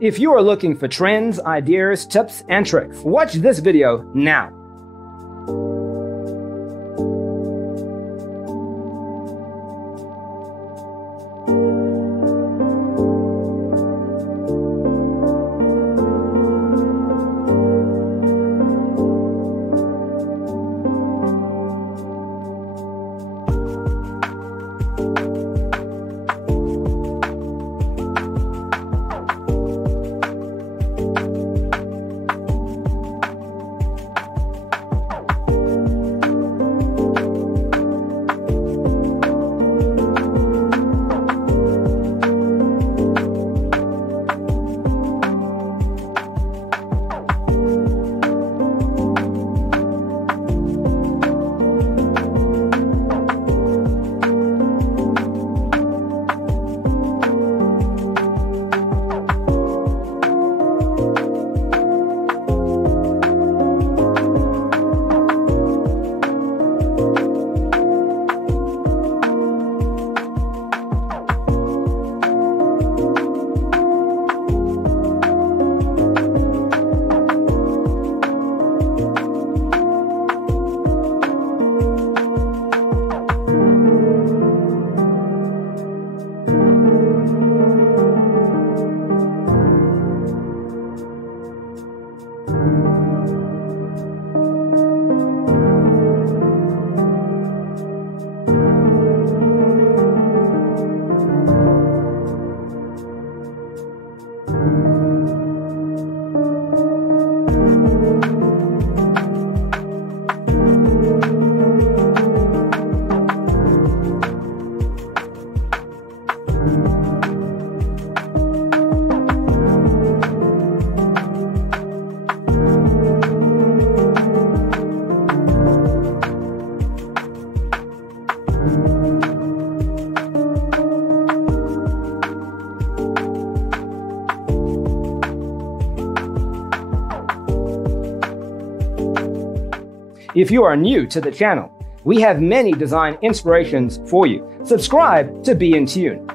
If you are looking for trends, ideas, tips, and tricks, watch this video now. If you are new to the channel, we have many design inspirations for you. Subscribe to be in tune.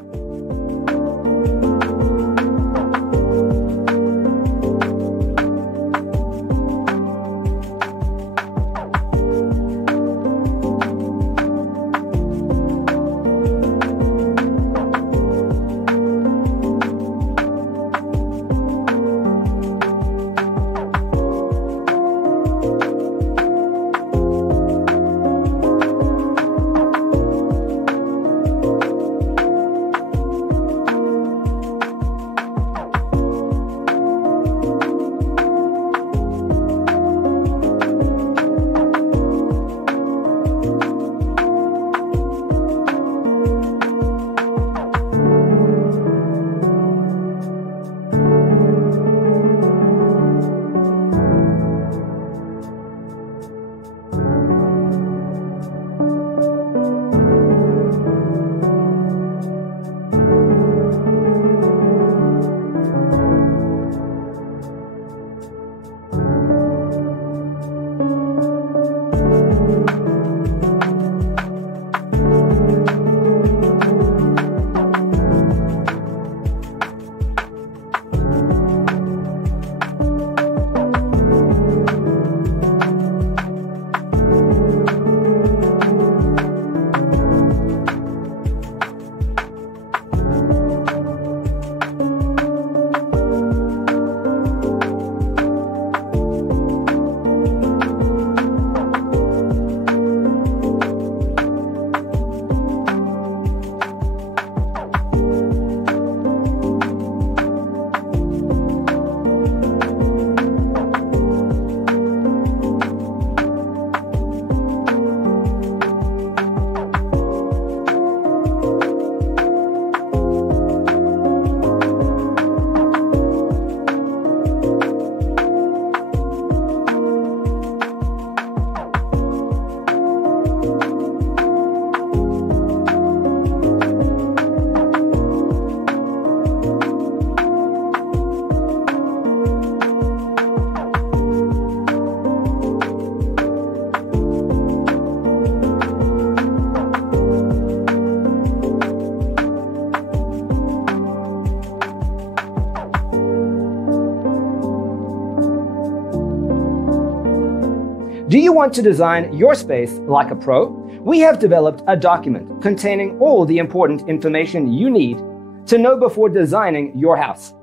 Do you want to design your space like a pro? We have developed a document containing all the important information you need to know before designing your house.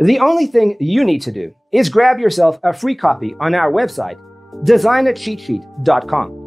The only thing you need to do is grab yourself a free copy on our website, designercheatsheet.com.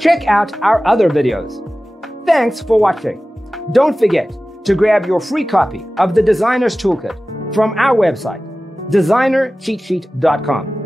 Check out our other videos. Thanks for watching. Don't forget to grab your free copy of the Designer's Toolkit from our website, designercheatsheet.com.